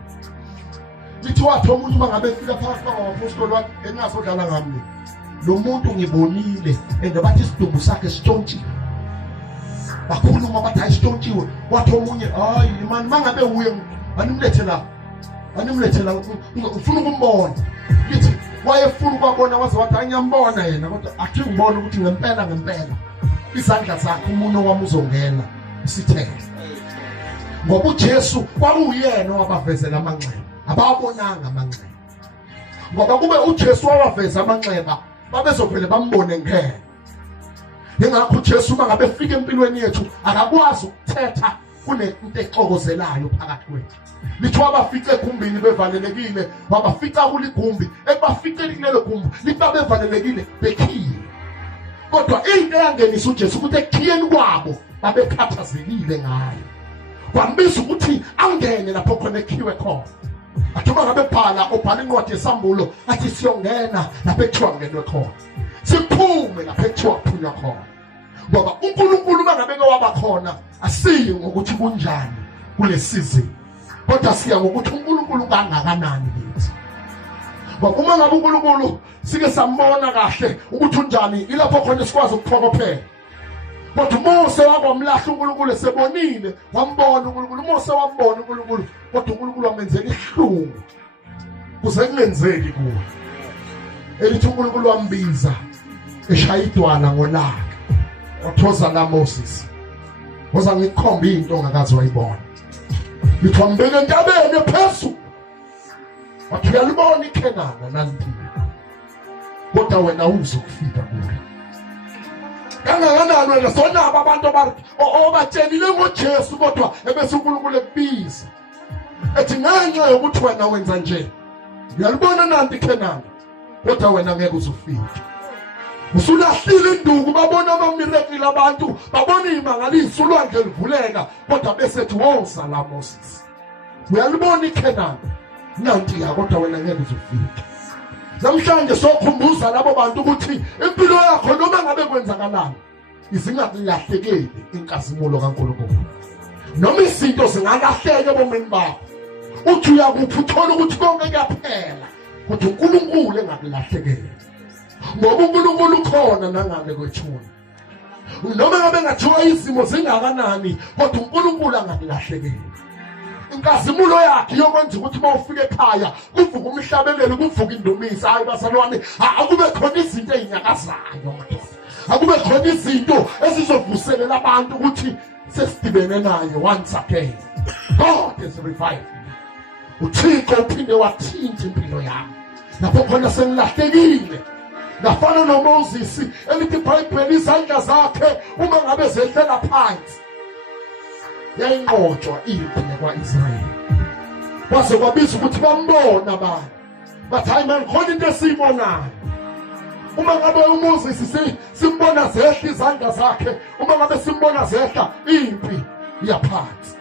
Lithi wathi umuntu mangabe efika phakathi kwabapostoli wathi engasodlala ngami lo muntu ngibonile and bathi isidumbu sakhe sitshontshiwe. Bakhuluma bathi ayisitshontshiwe. Wathi omunye hayi man mangabe uye animlethela ufuna ukumbona. Lithi wayefuna ukubona waze wathi anyambona yena, kodwa athi ngibona ukuthi ngempela izandla zakhe umuntu wami uzongena isithele. Ngoba uJesu kwakuyena owabavezela amanxeba, abawabonanga amanxeba. Ngoba kube uJesu wawaveza amanxeba babezovele bambone ngeke. Ngakho uJesu uma ngabe efika empilweni yethu akakwazi ukuthetha kunento exokozelayo phakathi kwethu. Lithi wabafica egumbini bevalelekile, wabafica kuligumbi, ebafice kulelo gumbi lithi bevalelekile bekhiye. Kodwa into eyangenisa uJesu ukuthi ekhiyeni kwabo babekhathazekile ngayo. Kwambisa ukuthi angene lapho khona ekhiwe khona. Athuma ngabe bhala obhala incwadi yesambulo athi siyongena lapho ekuthiwa ngenwe khona, siphume lapho ekuthiwa phunywa khona. Ngoba uNkulunkulu mangabe waba khona asiyi ngokuthi kunjani kule season, kodwa siya ngokuthi uNkulunkulu kangakanani kithi. Ngoba uma ngabe uNkulunkulu sike sambona kahle ukuthi unjani ilapho khona sikwazi ukuphokophela. Kodwa Mose wakwamlahla uNkulunkulu esebonile wambona uNkulunkulu. Mose wambona uNkulunkulu kodwa uNkulunkulu wamenzela ihlungu kuze kungenzeki kuwe. Elithi uNkulunkulu wambiza eshaya idwala ngolaka wathoza la Moses. Woza ngikhomba into ongakazi wayibona. Lithi wambeka entabeni phezulu wathi uyalibona iKhenani naliphila, kodwa wena uzokufika kulo. Kangakanani wena sonaba abantu obatshelile ngoJesu kodwa ebese uNkulunkulu ekubiza ethi ngenxa yokuthi wena wenza nje uyalibona nanti iKhenani, kodwa wena ngeke uzufike. Usulahlile induku babona amamiracle abantu, babona imangaliso ulwandle livuleka, kodwa bese ethi woza la Moses. Uyalibona iKhenani nanti ya, kodwa wena ngeke uzufike. Namhlanje sokhumbuza labo bantu ukuthi impilo yakho noma ngabe kwenzakalani izingakulahlekeli inkazimulo kaNkulunkulu. Noma izinto zingalahleka ebomini bakho uthi uyakuphi uthola ukuthi konke kuyaphela, kodwa uNkulunkulu engakulahlekeli. Ngoba uNkulunkulu ukhona nangale kwethuna. Noma ngabe ngathiwa izimo zingakanani kodwa uNkulunkulu angakulahlekeli. Inkazimulo yakhe yokwenza ukuthi mawufika ekhaya kuvuka umhlabelelo, kuvuka indumisa. Hayi bazalwane, akube khona izinto ezinyakazayo, akube khona izinto ezizovuselela abantu ukuthi sesidibene naye once again. God is reviving. uThixo uphinde wathinta impilo yami lapho khona sengilahlekile. Ngafana noMoses elithi iBhayibheli izandla zakhe uma ngabe zehlela phansi yayinqotshwa impi yakwa-Israyeli. Kwaze kwabiza ukuthi bambona abantu bathi hayi man, khona into esiyibonayo. Uma ngabe uMoses simbona zehla izandla zakhe, uma ngabe simbona zehla impi iyaphansi.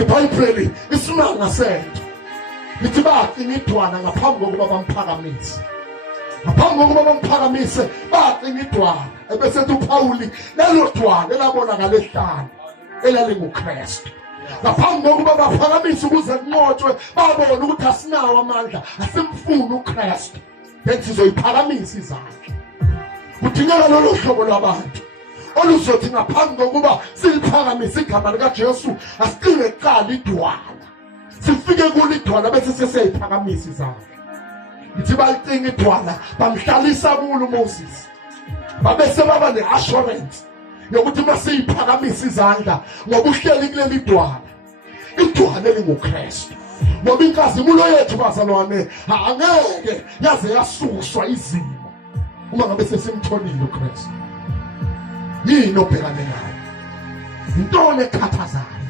iBhayibheli isimanga sento lithi bathi ngidwana ngaphambi kokuba bamphakamise. ngaphambi kokuba bamphakamise bacinga idwala ebese uPawuli lelo dwala elabonakala ehlala elalinguKristu. Ngaphambi kokuba baphakamise ukuze kunqotshwe babona ukuthi asinawo amandla asimfuni uKristu bese sizoyiphakamisa izandla. Kudingeka lolu hlobo lwabantu oluzothi ngaphambi kokuba siliphakamise igama likaJesu asiqine kuqala idwala sifike kulo idwala bese sesiyiphakamisa izandla. Ithi balicinga idwala bamhlalisa kulo uMoses babese baba neassurance yokuthi masiyiphakamisa izandla ngoba uhleli kuleli idwala elinguKristu. Ngoba inkazimulo yethu bazalwane angeke yaze yasuswa izimo uma ngabe sesimtholile uKristu. Yini obhekane nayo? Intoni ekhathazayo?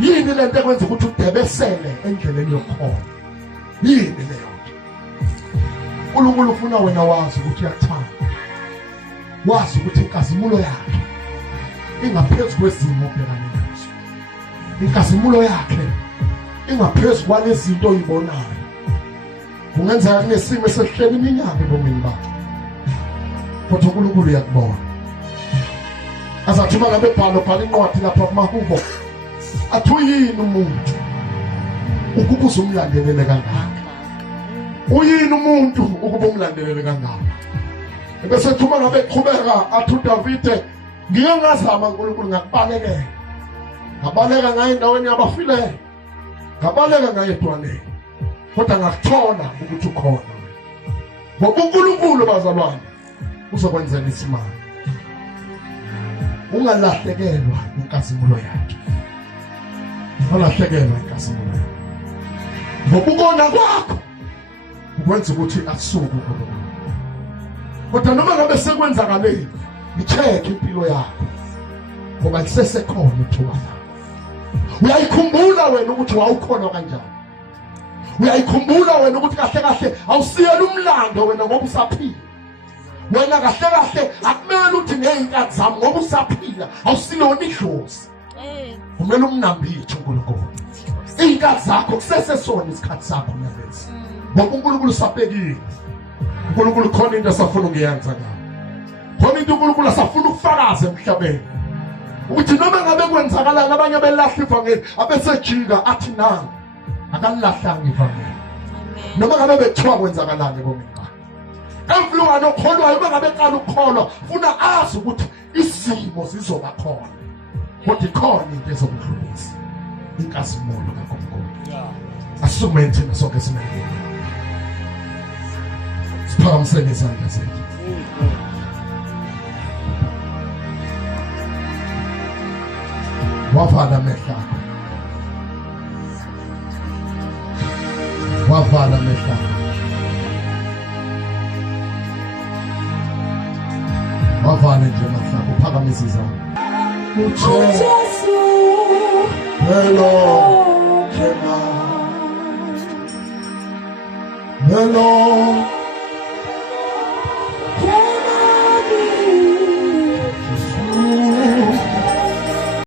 Yini lento ekwenza ukuthi udebesele endleleni yokukhona? Yini leyo? uNkulunkulu ufuna wena wazi ukuthi uyakuthanda. Wazi ukuthi inkazimulo yakhe ingaphezu kwezimo obhekane nazo. Inkazimulo yakhe ingaphezu kwalezinto oyibonayo. Kungenzeka kunesimo esihleli iminyaka ebomini bakho. Kodwa uNkulunkulu uyakubona. Azathuma ngabe bhala incwadi lapha kumahubo. Athi uyini umuntu ukuba uzumlandelele kangaka? Uyini umuntu ukuba umlandelele kangaka? Ebese thuma ngabe qhubeka athi uDavide ngike ngazama uNkulunkulu ngakubalekela. Ngabaleka ngaye endaweni yabafileyo. Ngabaleka ngaye edwaleni. Kodwa ngakuthola ukuthi ukhona. Ngoba uNkulunkulu bazalwane uzokwenzela isimanga. Ungalahlekelwa inkazimulo yakhe. Ungalahlekelwa inkazimulo yakhe. Ngoba ukona kwakho ukwenza ukuthi asuke uNkulunkulu. Kodwa noma ngabe sekwenzakaleni, i-check impilo yakho. Ngoba lisesekhona ithuba lakho. Uyayikhumbula wena ukuthi wawukhona kanjani? Uyayikhumbula wena ukuthi kahle kahle awusiyela umlando wena ngoba usaphila? Wena kahle kahle akumele uthi ngeyinkathi zami ngoba usaphila awusilona idlozi. Kumele umnambithe uNkulunkulu. Iy'nkathi zakho kusesesona isikhathi sakho nalesi. Ngoba uNkulunkulu usabhekile. uNkulunkulu khona into asafuna ukuyenza ngayo. Khona into uNkulunkulu asafuna ukufakaza emhlabeni. Ukuthi noma ngabe kwenzakalani abanye belahla ivangeli abesejika athi nanga akalilahlanga ivangeli. Noma ngabe bethiwa kwenzakalani bomini bakhe. Emflungane okholwayo uma ngabe eqala ukukholwa funa azi ukuthi izimo zizoba khona. Kodwa ikhona into ezokudlulisa inkazimulo kaNkulunkulu. Asukume thina sonke simele. Siphakamiseni izandla zethu. Wavala amehlo akho. Wavala amehlo akho. Wavala nje amehlo akho. Uphakamise izandla. uJesu Hello. Hello.